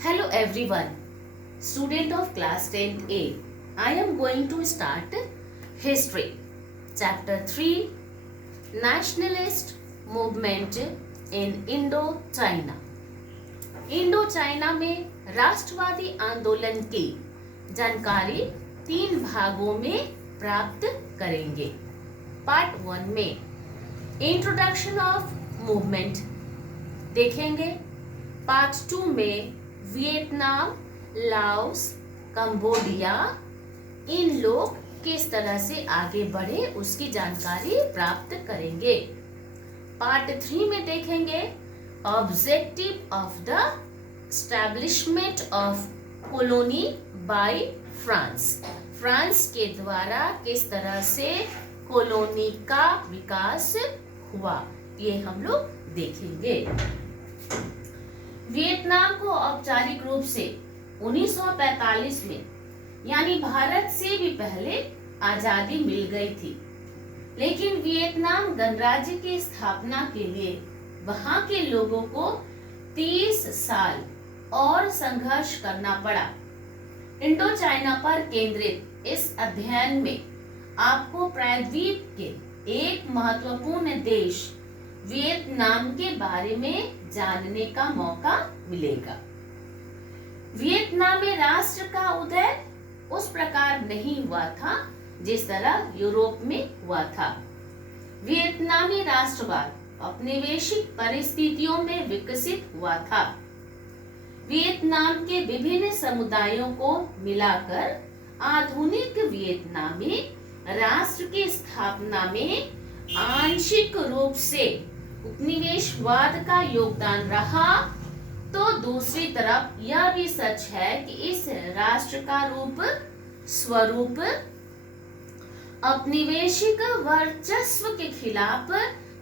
Hello everyone, student of class 10th A. I am going to start history. Chapter 3, Nationalist Movement in Indo-China. Indo-China में राष्ट्रवादी आंदोलन की जानकारी 3 भागों में प्राप्त करेंगे। पार्ट 1 में इंट्रोडक्शन ऑफ मूवमेंट देखेंगे। पार्ट 2 में वियतनाम, लाओस, कंबोडिया इन लोग किस तरह से आगे बढ़े उसकी जानकारी प्राप्त करेंगे। पार्ट 3 में देखेंगे objective of the establishment of colony by France. France के द्वारा किस तरह से कॉलोनी का विकास हुआ, ये हम लोग देखेंगे। वियतनाम को औपचारिक रूप से 1945 में यानी भारत से भी पहले आजादी मिल गई थी, लेकिन वियतनाम गणराज्य की स्थापना के लिए वहां के लोगों को 30 साल और संघर्ष करना पड़ा। इंडो चाइना पर केंद्रित इस अध्ययन में आपको प्रायद्वीप के एक महत्वपूर्ण देश वियतनाम के बारे में जानने का मौका मिलेगा। वियतनाम में राष्ट्र का उदय उस प्रकार नहीं हुआ था जिस तरह यूरोप में हुआ था। वियतनामी राष्ट्रवाद औपनिवेशिक परिस्थितियों में विकसित हुआ था। वियतनाम के विभिन्न समुदायों को मिलाकर आधुनिक वियतनामी राष्ट्र की स्थापना में आंशिक रूप से उपनिवेशवाद का योगदान रहा, तो दूसरी तरफ यह भी सच है कि इस राष्ट्र का स्वरूप औपनिवेशिक वर्चस्व के खिलाफ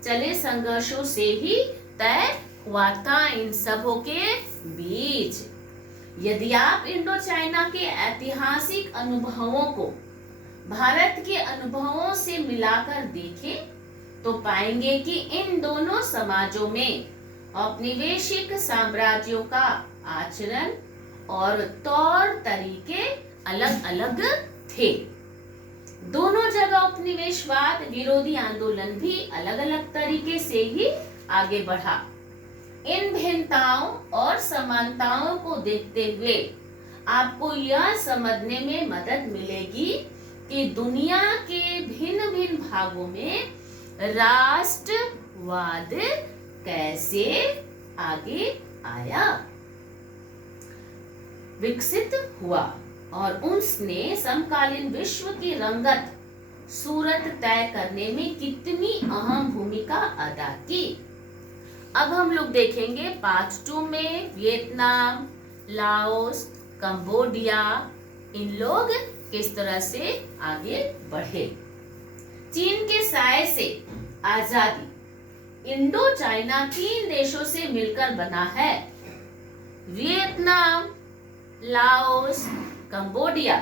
चले संघर्षों से ही तय हुआ था इन सबों के बीच। यदि आप इंडो चाइना के ऐतिहासिक अनुभवों को भारत के अनुभवों से मिलाकर देखें तो पाएंगे कि इन दोनों समाजों में औपनिवेशिक साम्राज्यों का आचरण और तौर तरीके अलग अलग थे। दोनों जगह उपनिवेशवाद विरोधी आंदोलन भी अलग अलग तरीके से ही आगे बढ़ा। इन भिन्नताओं और समानताओं को देखते हुए आपको यह समझने में मदद मिलेगी कि दुनिया के भिन्न भिन्न भागों में राष्ट्रवाद कैसे आगे आया, विकसित हुआ और उसने समकालीन विश्व की रंगत सूरत तय करने में कितनी अहम भूमिका अदा की। अब हम लोग देखेंगे पार्ट 2 में वियतनाम, लाओस, कंबोडिया इन लोग किस तरह से आगे बढ़े। चीन के साये से आजादी इंडो चाइना 3 देशों से मिलकर बना है। Vietnam, Laos, Cambodia.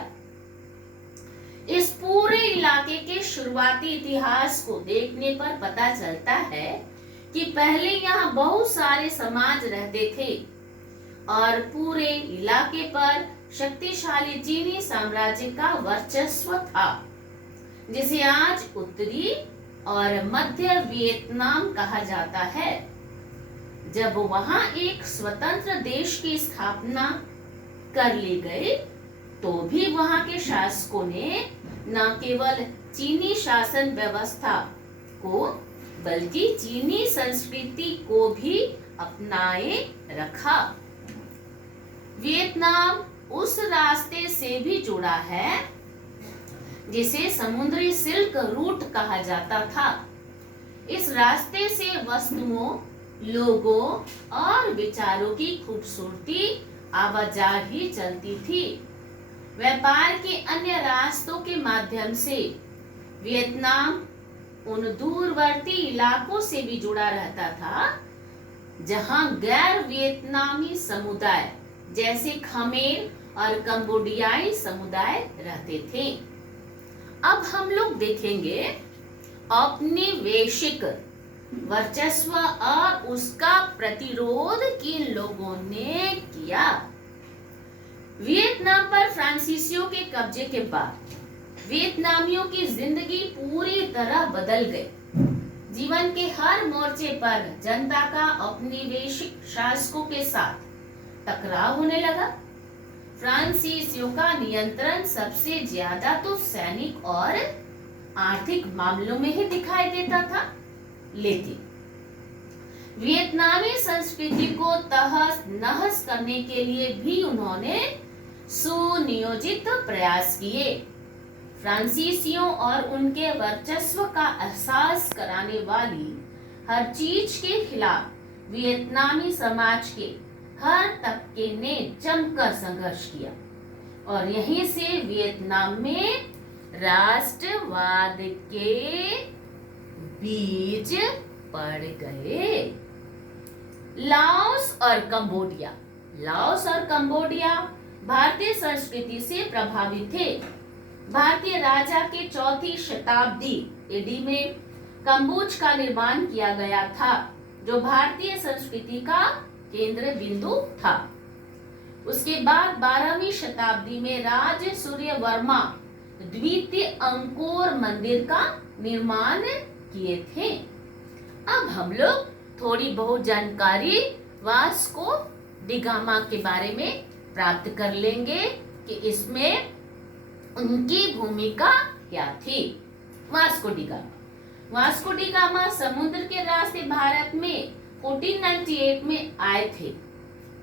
इस पूरे इलाके के शुरुआती इतिहास को देखने पर पता चलता है कि पहले यहाँ बहुत सारे समाज रहते थे और पूरे इलाके पर शक्तिशाली चीनी साम्राज्य का वर्चस्व था, जिसे आज उत्तरी और मध्य वियतनाम कहा जाता है। जब वहां एक स्वतंत्र देश की स्थापना कर ली गई तो भी वहां के शासकों ने न केवल चीनी शासन व्यवस्था को बल्कि चीनी संस्कृति को भी अपनाए रखा। वियतनाम उस रास्ते से भी जुड़ा है जिसे समुद्री सिल्क रूट कहा जाता था। इस रास्ते से वस्तुओं, लोगों और विचारों की खूबसूरती आवाजाही चलती थी। व्यापार के अन्य रास्तों के माध्यम से वियतनाम उन दूरवर्ती इलाकों से भी जुड़ा रहता था जहां गैर वियतनामी समुदाय जैसे खमेर और कंबोडियाई समुदाय रहते थे। अब हम लोग देखेंगे औपनिवेशिक वर्चस्व और उसका प्रतिरोध किन लोगों ने किया। वियतनाम पर फ्रांसीसियों के कब्जे के बाद वियतनामियों की जिंदगी पूरी तरह बदल गई। जीवन के हर मोर्चे पर जनता का औपनिवेशिक शासकों के साथ टकराव होने लगा। फ्रांसीसियों का नियंत्रण सबसे ज्यादा तो सैनिक और आर्थिक मामलों में ही दिखाई देता था, लेकिन वियतनामी संस्कृति को तहस नहस करने के लिए भी उन्होंने सुनियोजित प्रयास किए। फ्रांसीसियों और उनके वर्चस्व का एहसास कराने वाली हर चीज के खिलाफ वियतनामी समाज के हर तबके ने जमकर संघर्ष किया और यहीं से वियतनाम में राष्ट्रवाद के बीज पड़ गए। लाओस और कंबोडिया। लाओस और कंबोडिया भारतीय संस्कृति से प्रभावित थे। भारतीय राजा के चौथी शताब्दी एडी में कंबोज का निर्माण किया गया था, जो भारतीय संस्कृति का केंद्र बिंदु था। उसके बाद 12वीं शताब्दी में राज सूर्यवर्मा द्वितीय अंकोर मंदिर का निर्माण किए थे। अब हम लोग थोड़ी बहुत जानकारी वास्को डी गामा के बारे में प्राप्त कर लेंगे कि इसमें उनकी भूमिका क्या थी। Vasco D gamma. Vasco D gamma समुद्र के रास्ते भारत में 1498 में आए थे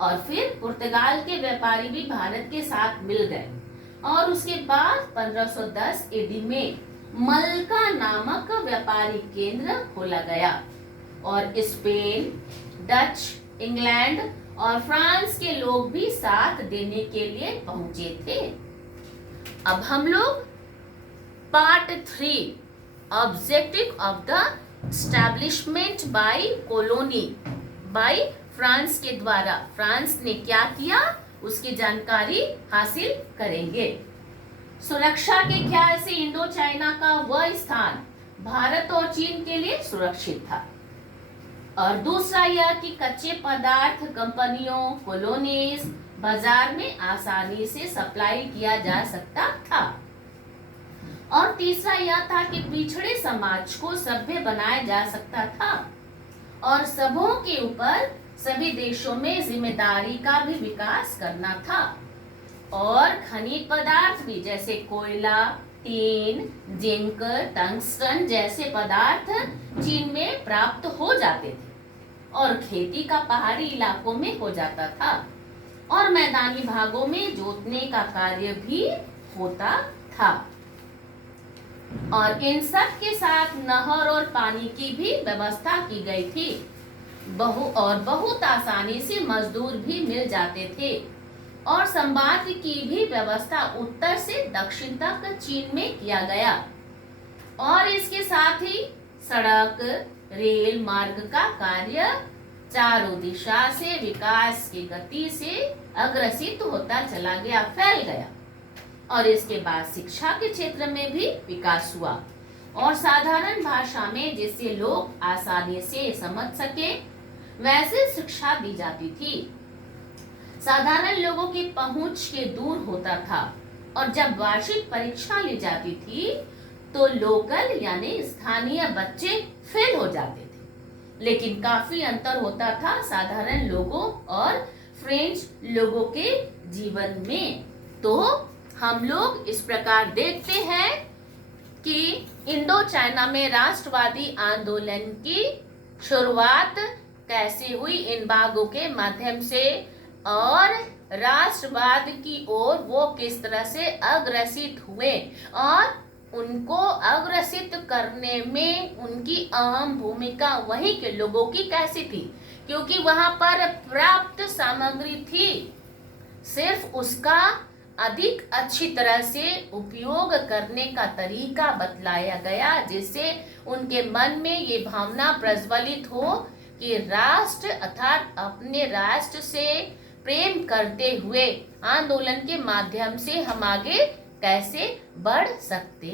और फिर पुर्तगाल के व्यापारी भी भारत के साथ मिल गए और उसके बाद 1510 एडी में मलका नामक व्यापारी केंद्र खोला गया और स्पेन, डच, इंग्लैंड और फ्रांस के लोग भी साथ देने के लिए पहुंचे थे। अब हम लोग part 3 objective of the establishment by colony by France के द्वारा फ्रांस ने क्या किया उसकी जानकारी हासिल करेंगे। सुरक्षा के ख्याल से इंडो चाइना का वह स्थान भारत और चीन के लिए सुरक्षित था और दूसरा यह कि कच्चे पदार्थ कंपनियों कॉलोनीज बाजार में आसानी से सप्लाई किया जा सकता था और तीसरा यह था कि पिछड़े समाज को सभ्य बनाया जा सकता था और सबों के ऊपर सभी देशों में जिम्मेदारी का भी विकास करना था और खनिज पदार्थ भी जैसे कोयला, टीन, जिंक, टंगस्टन जैसे पदार्थ चीन में प्राप्त हो जाते थे और खेती का पहाड़ी इलाकों में हो जाता था और मैदानी भागों में जोतने का कार्य भी होता था और इन सब के साथ नहर और पानी की भी व्यवस्था की गई थी। बहुत आसानी से मजदूर भी मिल जाते थे और संवाद की भी व्यवस्था उत्तर से दक्षिण तक चीन में किया गया और इसके साथ ही सड़क रेल मार्ग का कार्य चारों दिशा से विकास की गति से अग्रसित होता चला गया, फैल गया और इसके बाद शिक्षा के क्षेत्र में भी विकास हुआ और साधारण भाषा में जिससे लोग आसानी से समझ सके वैसे शिक्षा दी जाती थी। साधारण लोगों की पहुंच के दूर होता था और जब वार्षिक परीक्षा ली जाती थी तो लोकल यानी स्थानीय बच्चे फेल हो जाते थे, लेकिन काफी अंतर होता था साधारण लोगों और फ्रेंच लोगों के जीवन में। तो हम लोग इस प्रकार देखते हैं कि इंडो चाइना में राष्ट्रवादी आंदोलन की शुरुआत कैसे हुई इन भागों के माध्यम से और राष्ट्रवाद की ओर वो किस तरह से अग्रसित हुए और उनको अग्रसित करने में उनकी अहम भूमिका वहीं के लोगों की कैसी थी, क्योंकि वहां पर प्राप्त सामग्री थी, सिर्फ उसका अधिक अच्छी तरह से उपयोग करने का तरीका बतलाया गया जिससे उनके मन में ये भावना प्रज्वलित हो कि राष्ट्र अर्थात अपने राष्ट्र से प्रेम करते हुए आंदोलन के माध्यम से हम आगे कैसे बढ़ सकते